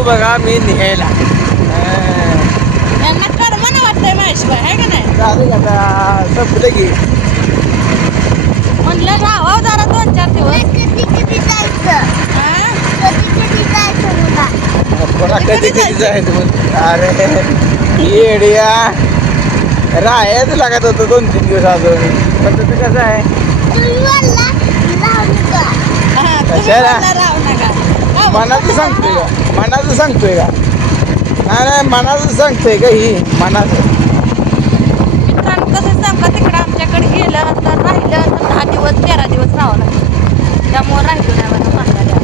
चालू बघा मी निघायला यांना कर्मना वाटतंय माझ्याशिवाय आहे का नाही चालू आता संपलं की म्हणलं राहावं जरा 2-4 दिवस कोणा कधी कधी जायचं म्हणून अरे येड्या राहायच लागत होतं 2-3 दिवस अजून पण तसं कसं आहे कशाला मनाचं सांगतोय का मनाचं सांगतोय का नाही मनाचं सांगतोय का ही मनाचं मित्रांनो कसं सांगा तिकडं आमच्याकडे गेलं तर राहिलं तर 10 दिवस 13 दिवस राहावं लागतं त्यामुळं राहिलो नाही मला म्हाताऱ्या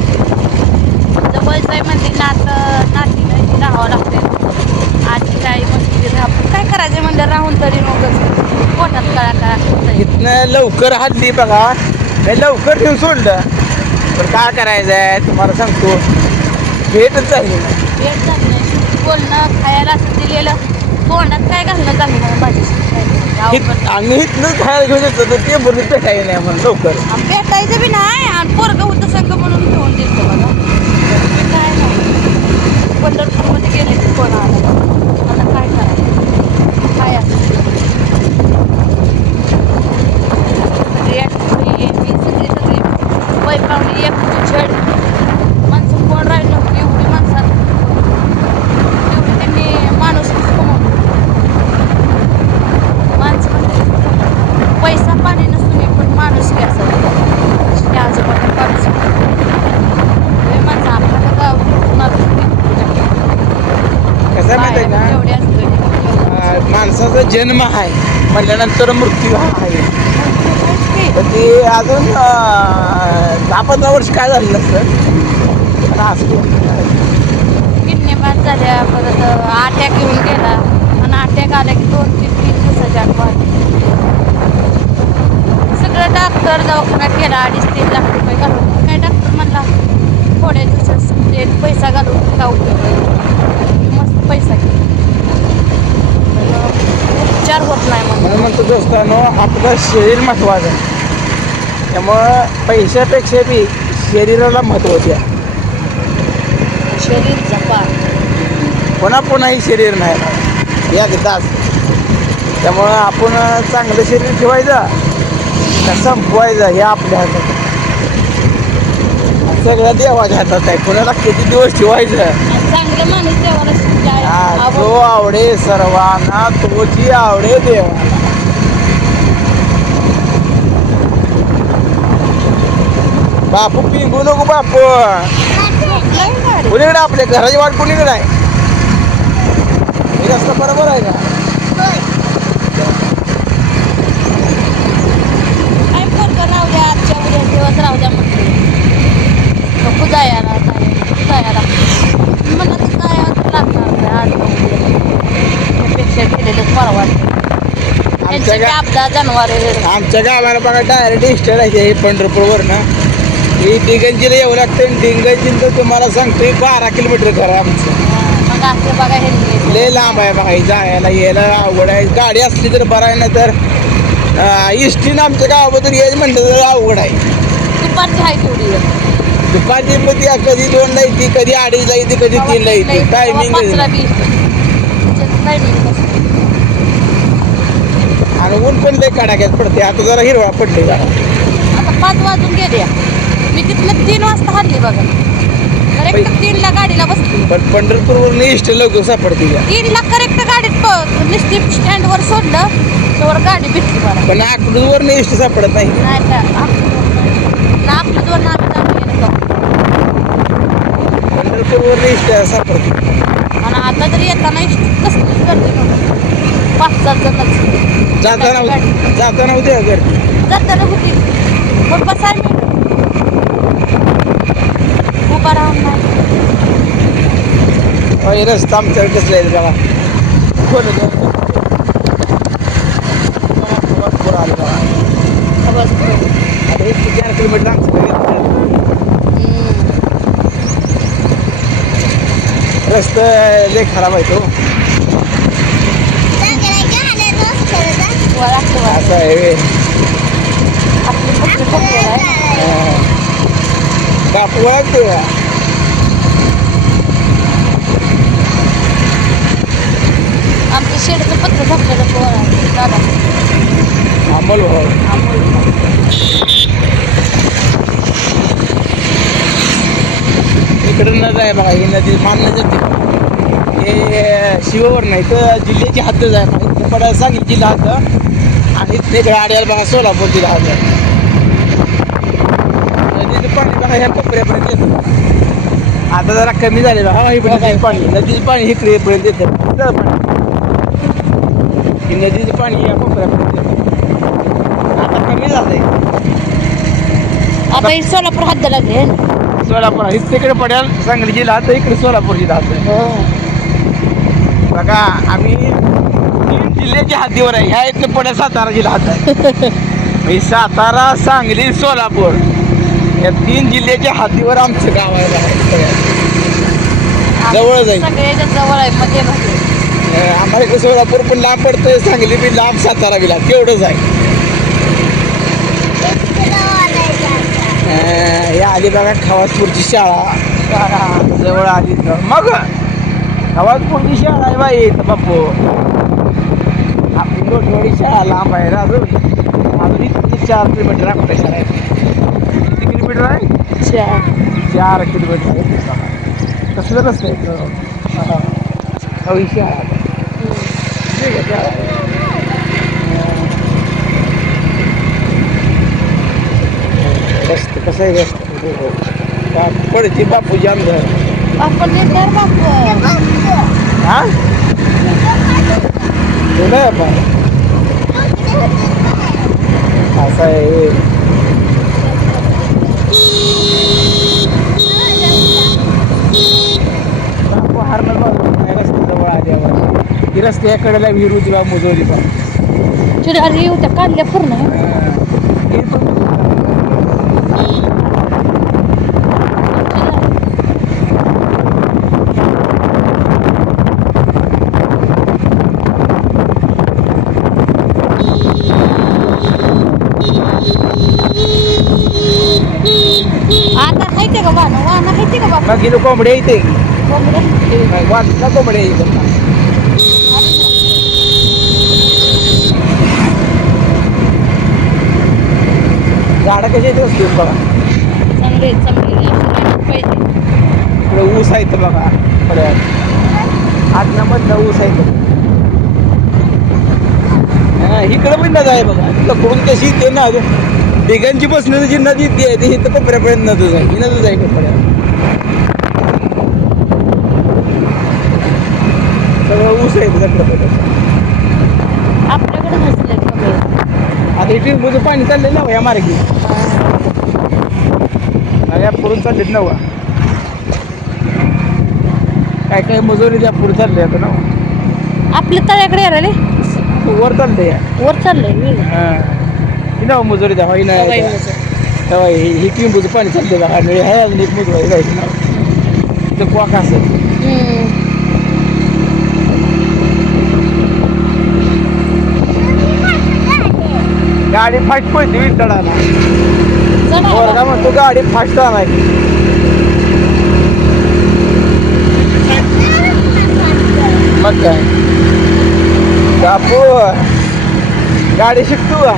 जवळच आहे म्हणजे नातीला राहावं लागतं आजी काही म्हणजे आपण काय करायचं म्हणलं राहून तरी नकोच पोटात कळा इथनं लवकर हल्ली बघा मी लवकर ठेवून सोडलं पण काय करायचं आहे तुम्हाला सांगतो भेटच झाली नाही भेट झाली नाही बोलणं खायला असं दिलेलं तोंडात काय घालणं झालं नाही भाजी आम्ही इथनंच खायला घेऊन येतो तर ते बोलून ते काही नाही म्हणून लवकर भेटायचं बी नाही आणि पोरगं होतं संघ म्हणून घेऊन दिलं मला काय नाही पंढरपूरमध्ये गेले की कोण आला मला काय करायचं काय असं मी सगळी वय पाहुणे एक छड माणसं कोण राहिलं नव्हती एवढी माणसं एवढी त्यांनी माणूस कमवलं माणसं म्हणजे पैसा पाणी नसतो मी पण माणूस घ्या असं त्या आजोबाला माणूस माणसं आपल्याला गाव कसं माहिती आहे का एवढे असतोय माणसाचा जन्म आहे म्हणल्यानंतर मृत्यू हा आहे तर ते अजून 10-15 वर्ष काय झालं नसतं पण असं किडनी बाद झाल्या परत अटॅक येऊन गेला आणि अटॅक आला की 2-3 दिवसाच्या आत वाढली सगळं डॉक्टर दवाखाना केला 2.5-3 लाख रुपये घालून काय डॉक्टर म्हणला थोड्या दिवसात पैसा घालून का उपयोग मस्त पैसा घे उपचार होत नाही म्हणून म्हणतो दोस्तांनो आपलं शरीर महत्त्वाचं आहे त्यामुळं पैशापेक्षा बी शरीराला महत्त्व द्या शरीर जपा पुन्हा ही शरीर नाही एकदाच त्यामुळं आपण चांगलं शरीर ठेवायचं का संपवायचं हे आपल्या हातात सगळं देवाच्या हातात आहे कोणाला किती दिवस ठेवायचं चांगलं माणूस देवाला जो आवडे सर्वांना तोची आवडे देवाला बापू पिंगू नको बापू कुणीकडे आपल्या घराची वाट कुणीकडे आहे हे रस्ता बरोबर आहे का काय पोरगं राहू द्या आजच्या उद्या दिवस राहू द्या म्हणते नको जायला म्हणलं तर जायला लागणार आज त्यापेक्षा गेलेलं बरं वाटतं आपदा जनावर आमच्या गावाला बघा डायरेक्ट इस्टेट आहे हे पंढरपूरवर ना ही डिगंजीला येऊ लागतं डिंगंजीन तर तुम्हाला सांगतोय 12 किलोमीटर घर आहे आमचं मग असं बघा हे लय लांब आहे बघा जायला यायला अवघड आहे गाडी असली तर बरं आहे ना तर इष्टीनं आमच्या गावाबद्दल यायचं म्हणलं तर अवघड आहे दुपारची आहे तेवढी दुपारची मग ती कधी 2ला येते कधी 2:30ला येते कधी 3ला येते टायमिंग आणि ऊन पण लय कडाक्यात पडते आता जरा हिरवा पडले जरा आता 5 वाजून गेले मी तिथनं 3 वाजता हल्ली बघा करेक्ट 3ला गाडीला बसली पण पंढरपूरवरून इष्ट लवकर सापडते का 3ला करेक्ट गाडीत निश्चित स्टँडवर सोडलं तर गाडी भेटली मला पण अकलूजवरून इष्ट सापडत नाही नाही आपलं आम्ही जाऊन पंढरपूरवरून इष्ट सापडते आणि आता तरी येताना कसलीच गर्दी नव्हती 5-7 जण जाताना उद्या घर जाताना होती पण बसाय मी उभा राहून नाही रस्ता आमच्याकडे कसला आहे बघा आलं बघा आता हे 4 किलोमीटर आमचं रस्ता लय खराब आहे तो असं आहे बापू ओळखतो का आपल्याला दादा अमोल भाऊ इकडं नदी आहे बघा, ही नदी मानलं जाते. हे शिवावर नाही तर जिल्ह्याची हद्दच आहे बघा. इथं पडायला सांगितली जिल्हा हद्द आणि तिकडे आड्याला बघा सोलापूर जिल्हा हद्द. नदीचं पाणी बघा ह्या कोपऱ्यापर्यंत येतं बघा. आता जरा कमी झाले बघा, इकडे पाणी नदीचं पाणी इकडे पर्यंत येतं पाणी. हे नदीचं पाणी या कोपऱ्यापर्यंत येतं. आता कमी झालंय. आता सोलापूर हद्द लागले सोलापूर तिकडे पडेल सांगली जिल्हा तर इकडे सोलापूर जिल्हा बघा. आम्ही 3 जिल्ह्याच्या हद्दीवर आहे. ह्या इथनं पडेल सातारा जिल्हा हात आहे. ही सातारा सांगली सोलापूर या 3 जिल्ह्याच्या हद्दीवर आमचं गाव आहे बघा. जवळ जाईल सगळ्याच्या जवळ आहे मध्ये मध्ये. आम्हाला इकडे सोलापूर पण लांब पडतंय, सांगली बी लांब, सातारा बी लांब, तेवढंच आहे. हे आली बघा खवासपूरची शाळा जवळ आली. मग खवासपूरची शाळा आहे बाई इथं बापू. आपली लोटवाडी शाळा लांब आहे ना अजून इथं 4 किलोमीटर आपल्या शाळा आहे. किती किलोमीटर आहे? 4 किलोमीटर आहे. कसलं रस्ते ही शाळा रस्ते कसं आहे रस्ते पडते बापूजी आमचं आपण येणार बापू हा आपण असं आहे. बापू हरणार बाबू रस्ते जवळ आल्यावर ही रस्त्याकडेला विहीर होती बा मुजवली बा चिडारी होत्या काढल्या पूर्ण. आता हायते का वाहन हायते का बाबा? मग किलो कोंबड्या येते कोंबड्या वाटला कोंबड्या येते. झाडं कशी येते असतील बघा. चांगले चांगले पाहिजे. इकडे ऊस आहे तर बघा पड्यात 8 नंबर ऊस आहे. इकडं पण नदी आहे बघा. तिथं कडून कशी येते ना दिघांची बसण्याची जी नदी ती आहे ती इथं कोपऱ्यापर्यंत नदीच आहे. ही नदीच आहे कोपऱ्यात. सगळं ऊस आहे तिकडं. आपल्याकडे नसले आता इथे टिंबूचं पाणी चाललेलं ना या मार्गी या पुढून चाललेत ना काय काय मजुरी त्या पुढे चालले आता ना आपल्या तळ्याकडे येणार रे वर चाललंय वर चाललंय. ही ना मजुरी द्या ही नाही तेव्हा ही टिंबूचं पाणी चालले बघा. आहे अजून एक मजुरी जायचं ना तिथं क्वाक असेल. गाडी फास्ट पळते विठ्ठलाला का म्हणतो गाडी फास्ट आणायची. मग काय बापू गाडी शिकतो का?